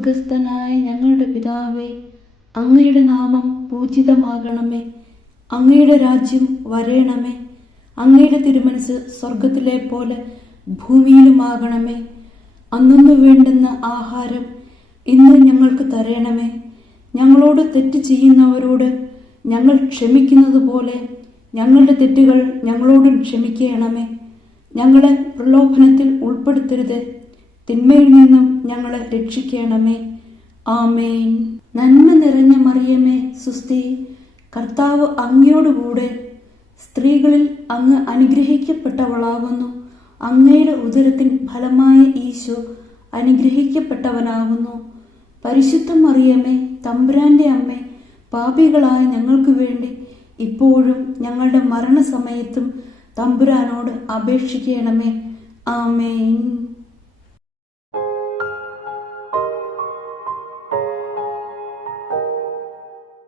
സ്വർഗസ്ഥനായ ഞങ്ങളുടെ പിതാവേ, അങ്ങയുടെ നാമം പൂജിതമാകണമേ. അങ്ങയുടെ രാജ്യം വരേണമേ. അങ്ങയുടെ തിരുമനസ് സ്വർഗത്തിലെ പോലെ ഭൂമിയിലുമാകണമേ. അന്നു വേണ്ടുന്ന ആഹാരം ഇന്ന് ഞങ്ങൾക്ക് തരണമേ. ഞങ്ങളോട് തെറ്റ് ചെയ്യുന്നവരോട് ഞങ്ങൾ ക്ഷമിക്കുന്നത് പോലെ ഞങ്ങളുടെ തെറ്റുകൾ ഞങ്ങളോടും ക്ഷമിക്കണമേ. ഞങ്ങളെ പ്രലോഭനത്തിൽ ഉൾപ്പെടുത്തരുത്, തിന്മയിൽ നിന്നും ഞങ്ങളെ രക്ഷിക്കണമേ. ആമേൻ. നന്മ നിറഞ്ഞ മറിയമേ, സുസ്തി, കർത്താവ് അങ്ങയോടുകൂടെ സ്ത്രീകളിൽ അങ്ങ് അനുഗ്രഹിക്കപ്പെട്ടവളാകുന്നു. അങ്ങയുടെ ഉദരത്തിൻ ഫലമായ ഈശോ അനുഗ്രഹിക്കപ്പെട്ടവനാകുന്നു. പരിശുദ്ധ മറിയമേ, തമ്പുരാന്റെ അമ്മേ, പാപികളായ ഞങ്ങൾക്ക് വേണ്ടി ഇപ്പോഴും ഞങ്ങളുടെ മരണസമയത്തും തമ്പുരാനോട് അപേക്ഷിക്കണമേ. ആമേൻ.